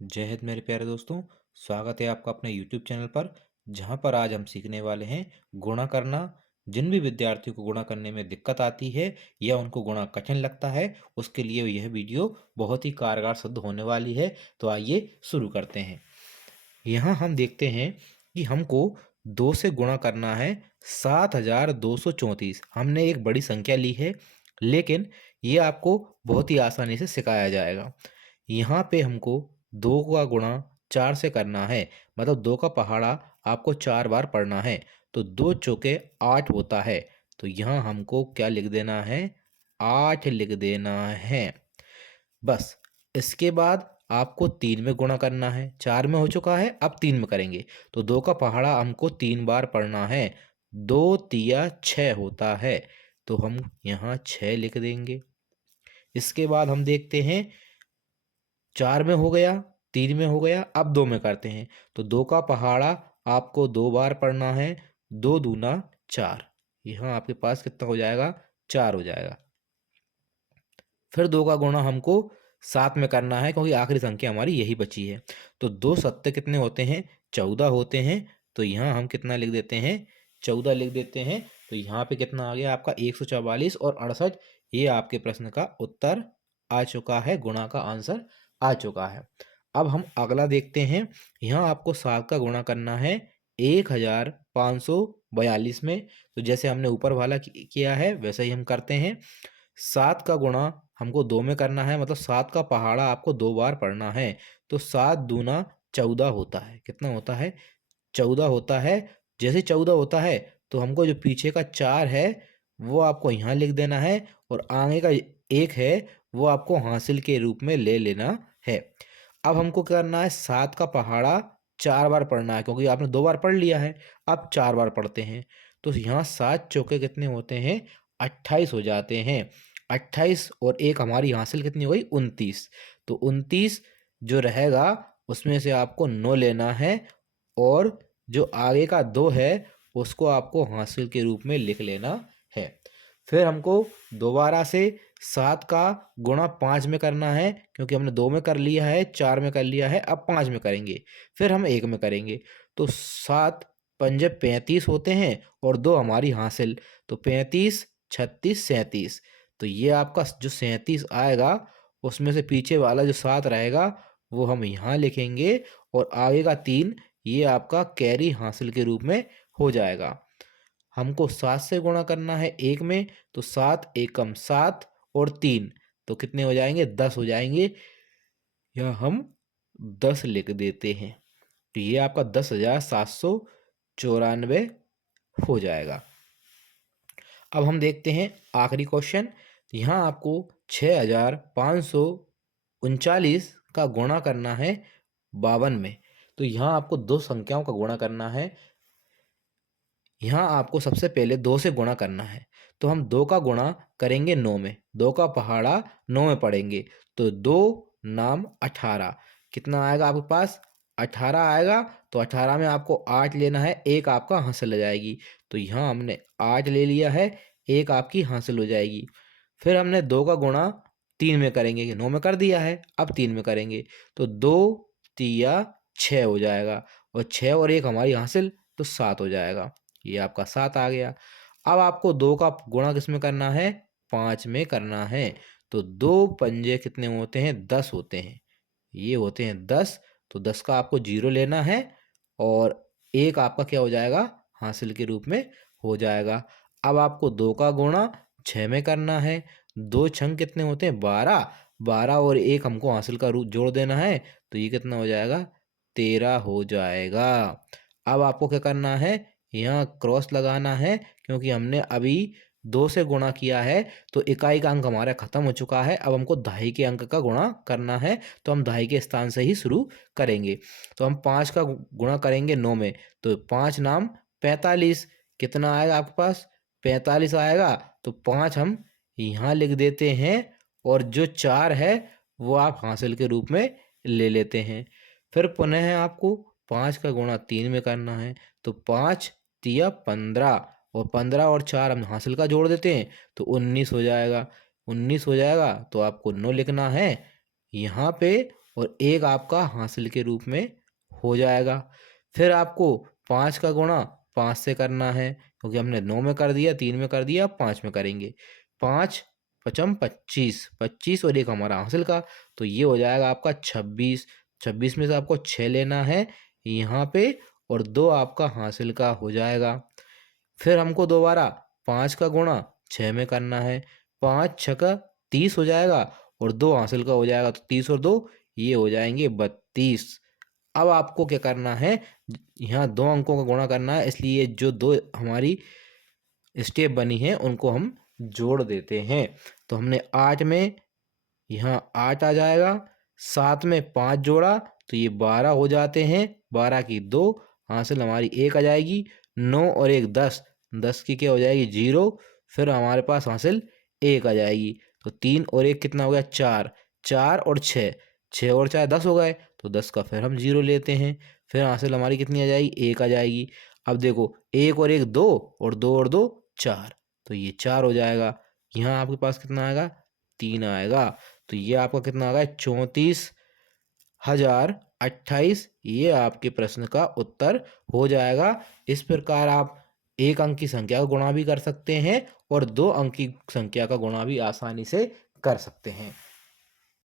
जय हिंद मेरे प्यारे दोस्तों। स्वागत है आपका अपने YouTube चैनल पर, जहां पर आज हम सीखने वाले हैं गुणा करना। जिन भी विद्यार्थियों को गुणा करने में दिक्कत आती है या उनको गुणा कठिन लगता है, उसके लिए यह वीडियो बहुत ही कारगर सिद्ध होने वाली है। तो आइए शुरू करते हैं। यहाँ हम देखते हैं कि हमको 2 से गुणा करना है 7234। हमने एक बड़ी संख्या ली है, लेकिन ये आपको बहुत ही आसानी से सिखाया जाएगा। यहाँ पे हमको 2 का गुणा 4 से करना है, मतलब 2 का पहाड़ा आपको 4 बार पढ़ना है। तो 2 चौके 8 होता है। तो यहाँ हमको क्या लिख देना है? 8 लिख देना है। बस इसके बाद आपको 3 में गुणा करना है। 4 में हो चुका है, अब 3 में करेंगे। तो 2 का पहाड़ा हमको 3 बार पढ़ना है। 2 तिया 6 होता है, तो हम यहाँ 6 लिख देंगे। इसके बाद हम देखते हैं, 4 में हो गया, 3 में हो गया, अब 2 में करते हैं। तो 2 का पहाड़ा आपको 2 बार पढ़ना है। 2 दूना 4, यहाँ आपके पास कितना हो जाएगा? 4 हो जाएगा। फिर 2 का गुणा हमको 7 में करना है, क्योंकि आखिरी संख्या हमारी यही बची है। तो 2 सत्ते कितने होते हैं? 14 होते हैं। तो यहाँ हम कितना लिख देते हैं? 14 लिख देते हैं। तो यहाँ पे कितना आ गया आपका? 144 और 68। ये आपके प्रश्न का उत्तर आ चुका है, गुणा का आंसर आ चुका है। अब हम अगला देखते हैं। यहाँ आपको 7 का गुणा करना है 1542 में। तो जैसे हमने ऊपर वाला किया है, वैसे ही हम करते हैं। 7 का गुणा हमको 2 में करना है, मतलब 7 का पहाड़ा आपको 2 बार पढ़ना है। तो 7 दूना 14 होता है। कितना होता है? 14 होता है। जैसे 14 होता है, तो हमको जो पीछे का 4 है वो आपको यहाँ लिख देना है, और आगे का 1 है वो आपको हासिल के रूप में ले लेना है। अब हमको क्या करना है? 7 का पहाड़ा 4 बार पढ़ना है, क्योंकि आपने 2 बार पढ़ लिया है। अब 4 बार पढ़ते हैं। तो यहाँ 7 चौके कितने होते हैं? 28 हो जाते हैं। 28 और 1 हमारी हासिल कितनी हो गई? 29। तो 29 जो रहेगा, उसमें से आपको 9 लेना है, और जो आगे का 2 है उसको आपको हासिल के रूप में लिख लेना है। फिर हमको दोबारा से 7 का गुणा 5 में करना है, क्योंकि हमने 2 में कर लिया है, 4 में कर लिया है, अब 5 में करेंगे। फिर हम 1 में करेंगे। तो 7 पंजे 35 होते हैं, और 2 हमारी हासिल। तो 35, 36, 37। तो ये आपका जो 37 आएगा, उसमें से पीछे वाला जो 7 रहेगा वो हम यहाँ लिखेंगे, और आगे का 3 ये आपका कैरी हासिल के रूप में हो जाएगा। हमको 7 से गुणा करना है 1 में। तो 7 एकम 7 और 3, तो कितने हो जाएंगे? 10 हो जाएंगे। या हम 10 लिख देते हैं। तो ये आपका 10,794 हो जाएगा। अब हम देखते हैं आखिरी क्वेश्चन। यहाँ आपको 6,539 का गुणा करना है 52 में। तो यहाँ आपको 2 संख्याओं का गुणा करना है। यहाँ आपको सबसे पहले 2 से गुणा करना है। तो हम 2 का गुणा करेंगे 9 में। 2 का पहाड़ा 9 में पढ़ेंगे। तो 2 नाम 18, कितना आएगा आपके पास? 18 आएगा। तो 18 में आपको 8 लेना है, 1 आपका हासिल हो जाएगी। तो यहाँ हमने 8 ले लिया है, 1 आपकी हासिल हो जाएगी। फिर हमने 2 का गुणा 3 में करेंगे, 9 में कर दिया है, अब 3 में करेंगे। तो 2 तिया 6 हो जाएगा, और 6 और 1 हमारी हासिल, तो 7 हो जाएगा। ये आपका 7 आ गया। अब आपको 2 का गुणा किस में करना है? 5 में करना है। तो 2 पंजे कितने होते हैं? 10 होते हैं। ये होते हैं 10। तो 10 का आपको 0 लेना है, और 1 आपका क्या हो जाएगा? हासिल के रूप में हो जाएगा। अब आपको 2 का गुणा 6 में करना है। 2 छंग कितने होते हैं? 12। 12 और 1 हमको हासिल का रूप जोड़ देना है। तो ये कितना हो जाएगा? 13 हो जाएगा। अब आपको क्या करना है? यहाँ क्रॉस लगाना है, क्योंकि हमने अभी 2 से गुणा किया है, तो इकाई का अंक हमारा खत्म हो चुका है। अब हमको दहाई के अंक का गुणा करना है, तो हम दहाई के स्थान से ही शुरू करेंगे। तो हम 5 का गुणा करेंगे 9 में। तो 5 नाम 45, कितना आएगा आपके पास? 45 आएगा। तो 5 हम यहाँ लिख देते हैं, और जो 4 है वो आप हासिल के रूप में ले लेते हैं। फिर पुनः आपको 5 का गुणा 3 में करना है। तो 5 तिया 15, और 15 और 4 हम हासिल का जोड़ देते हैं, तो 19 हो जाएगा। 19 हो जाएगा, तो आपको 9 लिखना है यहाँ पे, और 1 आपका हासिल के रूप में हो जाएगा। फिर आपको 5 का गुणा 5 से करना है, क्योंकि हमने 9 में कर दिया, 3 में कर दिया, अब 5 में करेंगे। 5 पचम 25, 25 और 1 हमारा हासिल का, तो ये हो जाएगा आपका 26। 26 में से आपको 6 लेना है यहाँ पे, और 2 आपका हासिल का हो जाएगा। फिर हमको दोबारा 5 का गुणा 6 में करना है। 5 छक्का 30 हो जाएगा, और 2 हासिल का हो जाएगा, तो 30 और 2 ये हो जाएंगे 32। अब आपको क्या करना है, यहाँ 2 अंकों का गुणा करना है, इसलिए जो 2 हमारी स्टेप बनी है उनको हम जोड़ देते हैं। तो हमने 8 में यहाँ 8 आ जाएगा, 7 में 5 जोड़ा तो ये 12 हो जाते हैं, 12 की 2 हासिल हमारी 1 आ जाएगी, 9 और 1 10, 10 की क्या हो जाएगी 0, फिर हमारे पास हासिल 1 आ जाएगी। तो 3 और 1 कितना हो गया 4, 4 और 6, 6 और 4 10 हो गए, तो 10 का फिर हम 0 लेते हैं, फिर हासिल हमारी कितनी आ जाएगी 1 आ जाएगी। अब देखो 1 और 1 2, और 2 और 2 4, तो ये 4 हो जाएगा। यहाँ आपके पास कितना आएगा 3 आएगा, तो ये आपका कितना आ गया 34,028। ये आपके प्रश्न का उत्तर हो जाएगा। इस प्रकार आप 1 अंक की संख्या का गुणा भी कर सकते हैं और 2 अंक की संख्या का गुणा भी आसानी से कर सकते हैं।